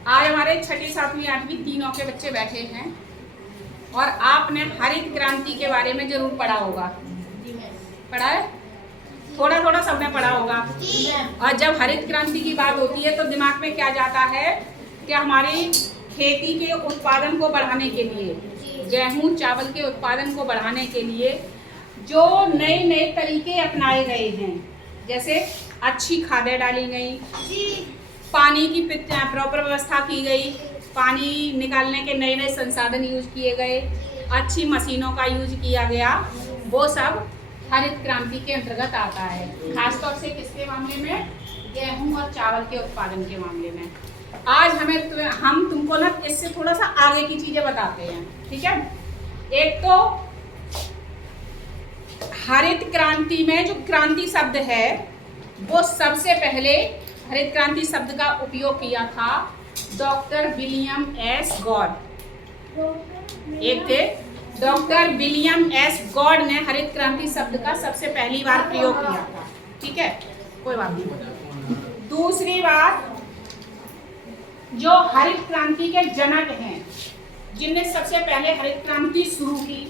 आज हमारे छठी सातवीं आठवीं तीनों के बच्चे बैठे हैं और आपने हरित क्रांति के बारे में जरूर पढ़ा होगा। पढ़ा है? थोड़ा थोड़ा सबने पढ़ा होगा। और जब हरित क्रांति की बात होती है तो दिमाग में क्या जाता है कि हमारी खेती के उत्पादन को बढ़ाने के लिए, गेहूं चावल के उत्पादन को बढ़ाने के लिए जो नए नए तरीके अपनाए गए हैं, जैसे अच्छी खादें डाली गई, पानी की प्रॉपर व्यवस्था की गई, पानी निकालने के नए नए संसाधन यूज किए गए, अच्छी मशीनों का यूज किया गया, वो सब हरित क्रांति के अंतर्गत आता है। खासतौर से किसके मामले में? गेहूं और चावल के उत्पादन के मामले में। आज हम तुमको ना इससे थोड़ा सा आगे की चीजें बताते हैं, ठीक है? एक तो हरित क्रांति में जो क्रांति शब्द है वो सबसे पहले हरित क्रांति शब्द का उपयोग किया था डॉक्टर विलियम एस गॉड। एक थे डॉक्टर विलियम एस गॉड ने हरित क्रांति शब्द का सबसे पहली बार प्रयोग किया था, ठीक है? कोई बात नहीं। दूसरी बात, जो हरित क्रांति के जनक हैं, जिनने सबसे पहले हरित क्रांति शुरू की,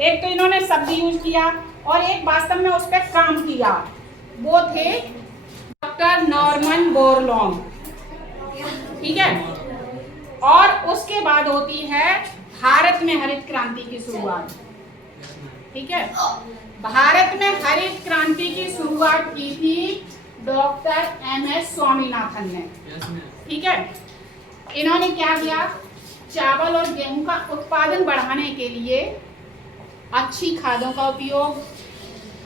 एक तो इन्होंने शब्द यूज किया और एक वास्तव में उस पर काम किया, वो थे डॉक्टर नॉर्मन बोरलॉग, ठीक है? और उसके बाद होती है भारत में हरित क्रांति की शुरुआत, ठीक है? भारत में हरित क्रांति की शुरुआत की थी डॉक्टर एमएस स्वामीनाथन ने, ठीक है? इन्होंने क्या किया? चावल और गेहूं का उत्पादन बढ़ाने के लिए अच्छी खादों का उपयोग,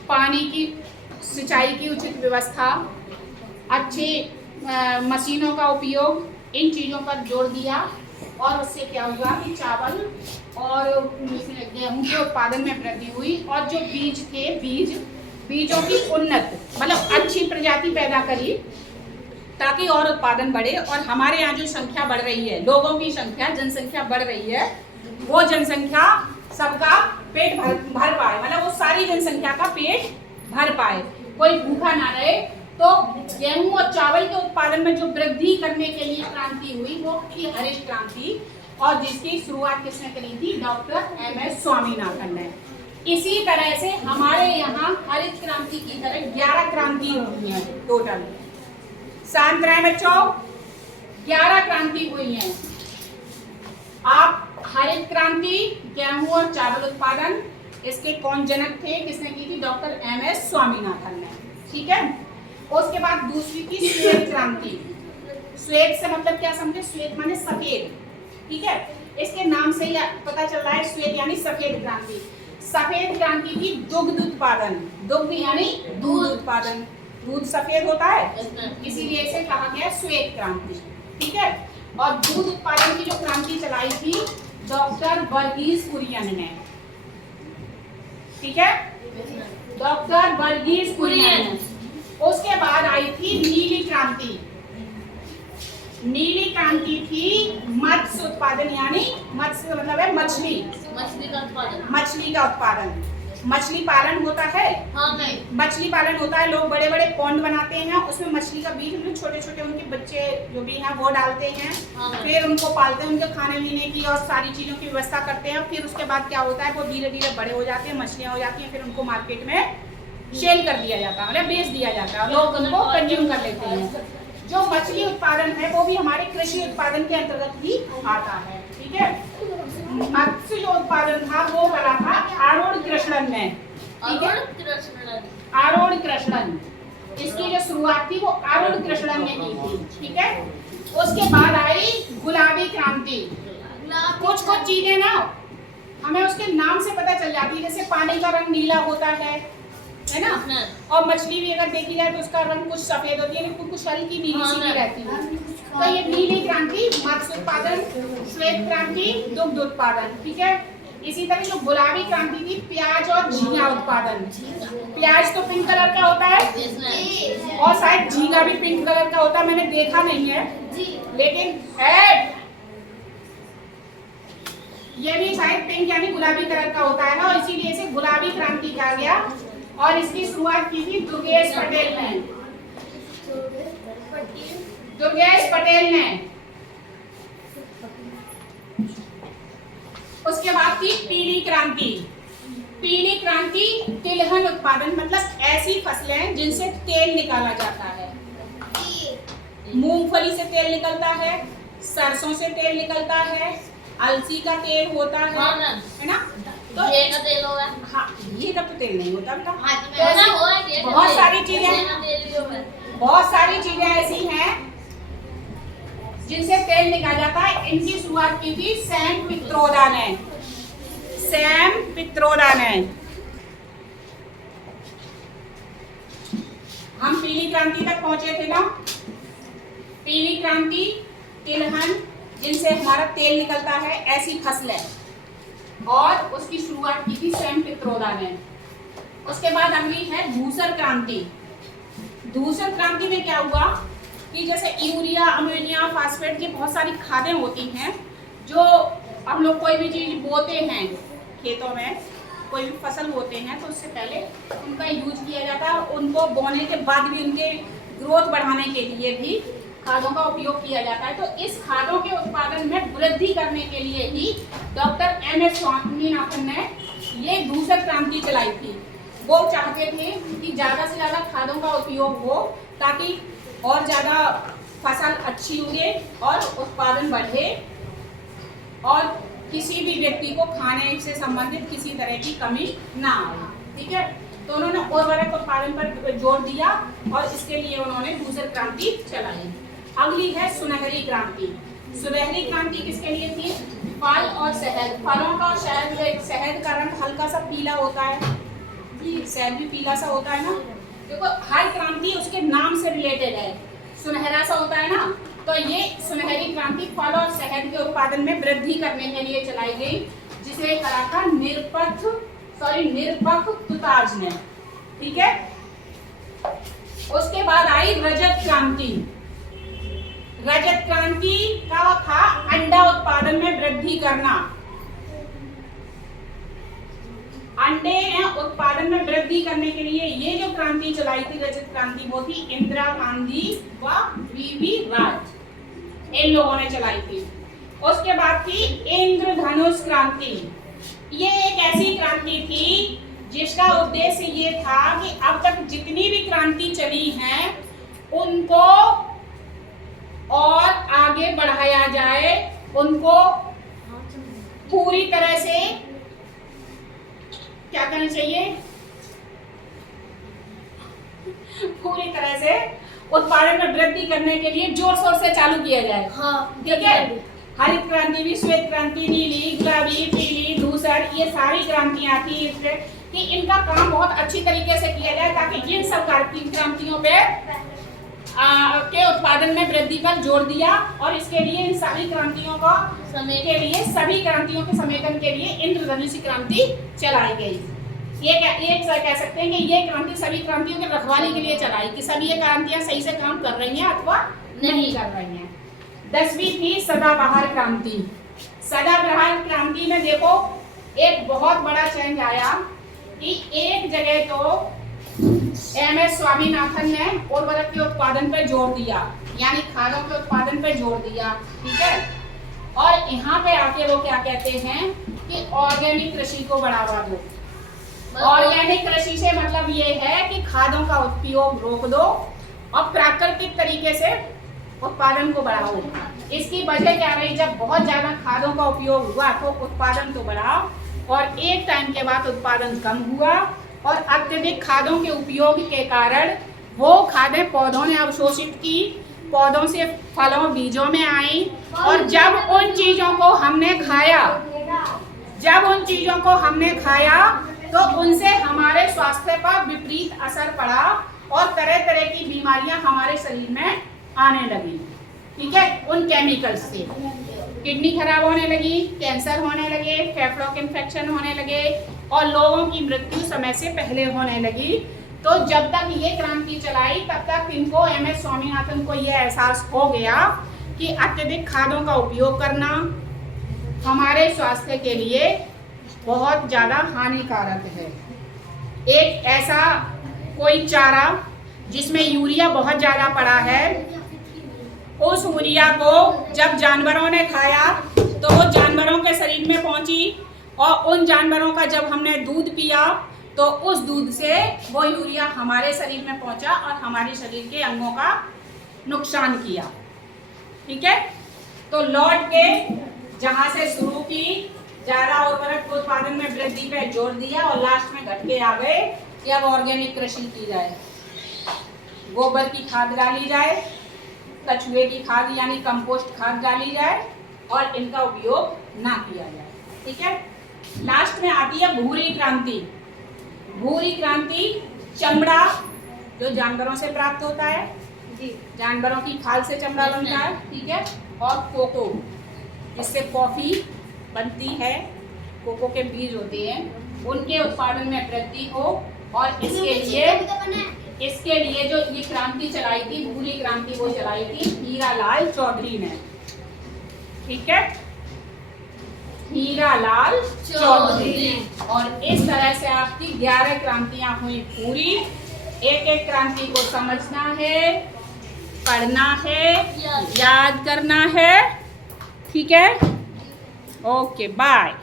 पानी की सिंचाई की उचित व्यवस्था, अच्छी मशीनों का उपयोग, इन चीज़ों पर जोर दिया और उससे क्या हुआ कि चावल और गेहूं के उत्पादन में वृद्धि हुई और जो बीज थे, बीजों की उन्नत मतलब अच्छी प्रजाति पैदा करी ताकि और उत्पादन बढ़े और हमारे यहाँ जो संख्या बढ़ रही है, लोगों की संख्या, जनसंख्या बढ़ रही है, वो जनसंख्या सबका पेट भर पाए, मतलब वो सारी जनसंख्या का पेट भर पाए, कोई भूखा ना रहे। तो गेहूं और चावल के उत्पादन में जो वृद्धि करने के लिए क्रांति हुई वो थी हरित क्रांति, और जिसकी शुरुआत किसने करी थी? डॉक्टर एमएस स्वामीनाथन ने। इसी तरह से हमारे यहाँ हरित क्रांति की तरह 11 क्रांति हुई है टोटल। शांत रहे बच्चों, 11 क्रांति हुई हैं। आप हरित क्रांति, गेहूं और चावल उत्पादन, इसके कौन जनक थे, किसने की थी? डॉक्टर एमएस स्वामीनाथन ने, ठीक है? उसके बाद दूसरी थी श्वेत क्रांति। श्वेत से मतलब क्या समझे? श्वेत माने सफेद, ठीक है? इसके नाम से ही पता चल रहा है, श्वेत यानी सफेद क्रांति। सफेद क्रांति की दुग्ध उत्पादन, दुग्ध यानी दूध उत्पादन, दूध सफेद होता है इसीलिए इसे कहा गया श्वेत क्रांति, ठीक है? और दूध उत्पादन की जो क्रांति चलाई थी डॉक्टर वर्गीस कुरियन ने, ठीक है? डॉक्टर वर्गीस कुरियन। उसके बाद आई थी नीली क्रांति। नीली क्रांति थी मत्स्य उत्पादन, यानी मत्स्य मतलब है मछली का उत्पादन। मछली पालन होता है, हाँ, मछली पालन होता है, लोग बड़े बड़े पॉन्ड बनाते हैं, उसमें मछली का बीज में छोटे छोटे उनके बच्चे जो भी हैं वो डालते हैं, हाँ, फिर उनको पालते हैं, उनके खाने पीने की और सारी चीज़ों की व्यवस्था करते हैं। फिर उसके बाद क्या होता है, वो धीरे धीरे बड़े हो जाते हैं, मछलियाँ हो जाती हैं, फिर उनको मार्केट में सेल कर दिया जाता है, मतलब बेच दिया जाता है, लोग उनको कंज्यूम कर लेते हैं। जो मछली उत्पादन है वो भी हमारे कृषि उत्पादन के अंतर्गत ही आता है, ठीक है? मत्स्य जो उत्पादन था वो करा था आरोण कृष्णन ने, ठीक है? आरोण कृष्णन, इसकी जो शुरुआत थी वो आरोण कृष्णन ने की थी, ठीक है? उसके बाद आई गुलाबी क्रांति। कुछ चीजें ना हमें उसके नाम से पता चल जाती है, जैसे पानी का रंग नीला होता है ना? और मछली भी अगर देखी जाए तो उसका रंग कुछ सफेद होती है, कुछ हल्की नीली सी भी रहती है। तो ये नीली क्रांति मत्स्य उत्पादन, श्वेत क्रांति दुग्ध उत्पादन, ठीक है? इसी तरह जो गुलाबी क्रांति थी प्याज और झींगा उत्पादन। प्याज तो पिंक कलर का होता है और शायद झींगा भी पिंक कलर का होता है, मैंने देखा नहीं है लेकिन है, ये भी शायद पिंक यानी गुलाबी कलर का होता है ना, और इसीलिए इसे गुलाबी क्रांति कहा गया। और इसकी शुरुआत की थी दुर्गेश पटेल ने। दुर्गेश पटेल ने आपकी पीली क्रांति। पीली क्रांति तिलहन उत्पादन, मतलब ऐसी फसलें जिनसे तेल निकाला जाता है। मूंगफली से तेल निकलता है, सरसों से तेल निकलता है, अलसी का तेल होता है ना। तो ये का तेल होगा। हाँ, ये का तो तेल नहीं होता बेटा। तो बहुत सारी चीजें ऐसी हैं जिनसे तेल निकाला जाता है। इनकी शुरुआत की थी सैम पित्रोदा ने। सैम पित्रोदा ने। हम पीली क्रांति तक पहुंचे थे ना। पीली क्रांति तिलहन जिनसे हमारा तेल निकलता है, ऐसी फसलें, और उसकी शुरुआत की थी सैम पित्रोदा ने। उसके बाद अगली है धूसर क्रांति। धूसर क्रांति में क्या हुआ कि जैसे यूरिया, अमोनिया, फास्फेट, ये बहुत सारी खादें होती हैं जो हम लोग कोई भी चीज बोते हैं खेतों में, कोई भी फसल बोते हैं तो उससे पहले उनका यूज किया जाता है। उनको बोने के बाद भी उनके ग्रोथ बढ़ाने के लिए भी खादों का उपयोग किया जाता है। तो इस खादों के उत्पादन में वृद्धि करने के लिए ही डॉक्टर एमएस स्वामीनाथन ने ये धूसर क्रांति चलाई थी। वो चाहते थे कि ज़्यादा से ज़्यादा खादों का उपयोग हो ताकि और ज़्यादा फसल अच्छी उगे और उत्पादन बढ़े और किसी भी व्यक्ति को खाने से संबंधित किसी तरह की कमी ना आए। ठीक है, तो उन्होंने उर्वरक उत्पादन पर जोर दिया और इसके लिए उन्होंने धूसर क्रांति चलाई। अगली है सुनहरी क्रांति। सुनहरी क्रांति किसके लिए थी? फल और शहद। फलों का और शहद का रंग हल्का सा पीला होता है, शहद भी पीला सा होता है ना। देखो हर क्रांति उसके नाम से रिलेटेड है, सुनहरा सा होता है ना। तो ये सुनहरी क्रांति फल और शहद के उत्पादन में वृद्धि करने के लिए चलाई गई, जिसे करा था निरपथ तुताज ने। ठीक है, उसके बाद आई रजत क्रांति। रजत क्रांति का था अंडा उत्पादन में वृद्धि करना। अंडे उत्पादन में वृद्धि करने के लिए ये जो क्रांति चलाई थी रजत क्रांति, वो थी इंदिरा गांधी व वीवी राज, इन लोगों ने चलाई थी। उसके बाद थी इंद्रधनुष क्रांति। ये एक ऐसी क्रांति थी जिसका उद्देश्य ये था कि अब तक जितनी भी क्रांति चली हैं उनको और आगे बढ़ाया जाए, उनको पूरी तरह से क्या करना चाहिए, पूरी तरह से उत्पादन में वृद्धि करने के लिए जोर शोर से चालू किया जाए। हाँ, ठीक है, हरित क्रांति भी, श्वेत क्रांति, नीली, गुलाबी, पीली, धूसर, ये सारी क्रांतियां थी कि इनका काम बहुत अच्छी तरीके से किया जाए ताकि इन सब क्रांतियों पे के उत्पादन में वृद्धि पर जोर दिया। और इसके लिए इन सभी क्रांतियों का के लिए सभी क्रांतियों के समेकन के लिए इंद्रधनुष क्रांति चलाई गई। ये कह सकते हैं कि ये क्रांति सभी क्रांतियों के रखवाली के लिए चलाई कि सभी ये क्रांतियां सही से काम कर रही हैं अथवा नहीं कर रही हैं। 10वीं थी सदाबहार क्रांति। सदाबहार क्रांति में देखो एक बहुत बड़ा चेंज आया कि एक जगह तो एमएस स्वामीनाथन ने उर्वरक के उत्पादन पर जोर दिया, यानी खादों के उत्पादन पर जोर दिया। ठीक है, और यहाँ पे आके वो क्या कहते हैं कि ऑर्गेनिक कृषि को बढ़ावा दो। ऑर्गेनिक कृषि से मतलब ये है कि खादों का उपयोग रोक दो और प्राकृतिक तरीके से उत्पादन को बढ़ाओ। इसकी वजह क्या रही, जब बहुत ज्यादा खादों का उपयोग हुआ तो उत्पादन तो बढ़ा और एक टाइम के बाद उत्पादन कम हुआ और अत्यधिक खादों के उपयोग के कारण वो खादें पौधों ने अवशोषित की, पौधों से फलों बीजों में आई और जब उन चीजों को हमने खाया तो उनसे हमारे स्वास्थ्य पर विपरीत असर पड़ा और तरह तरह की बीमारियां हमारे शरीर में आने लगी। ठीक है, उन केमिकल्स से किडनी खराब होने लगी, कैंसर होने लगे, फेफड़ों के इन्फेक्शन होने लगे और लोगों की मृत्यु समय से पहले होने लगी। तो जब तक ये क्रांति चलाई तब तक इनको एमएस स्वामीनाथन को ये एहसास हो गया कि अत्यधिक खादों का उपयोग करना हमारे स्वास्थ्य के लिए बहुत ज़्यादा हानिकारक है। एक ऐसा कोई चारा जिसमें यूरिया बहुत ज़्यादा पड़ा है, उस यूरिया को जब जानवरों ने खाया तो वो जानवरों के शरीर में पहुंची और उन जानवरों का जब हमने दूध पिया तो उस दूध से वो यूरिया हमारे शरीर में पहुंचा और हमारे शरीर के अंगों का नुकसान किया। ठीक है, तो लौट के जहां से शुरू की, ज्यादा उर्वरक उत्पादन में वृद्धि पे जोर दिया और लास्ट में घट के आ गए कि अब ऑर्गेनिक कृषि की जाए, गोबर की खाद डाली जाए, कछुए की खाद यानी कंपोस्ट खाद डाली जाए और इनका उपयोग ना किया जाए। ठीक है, लास्ट में आती है भूरी क्रांति। भूरी क्रांति चमड़ा जो जानवरों से प्राप्त होता है, जानवरों की खाल से चमड़ा बनता है। ठीक है, और कोको जिससे कॉफी बनती है, कोको के बीज होते हैं, उनके उत्पादन में वृद्धि हो। और इसके लिए जो ये क्रांति चलाई थी, भूरी क्रांति, वो चलाई थी हीरालाल चौधरी ने। ठीक है, हीरालाल चौधरी। और इस तरह से आपकी 11 क्रांतियां हुई पूरी। एक एक क्रांति को समझना है, पढ़ना है, याद करना है। ठीक है, ओके बाय।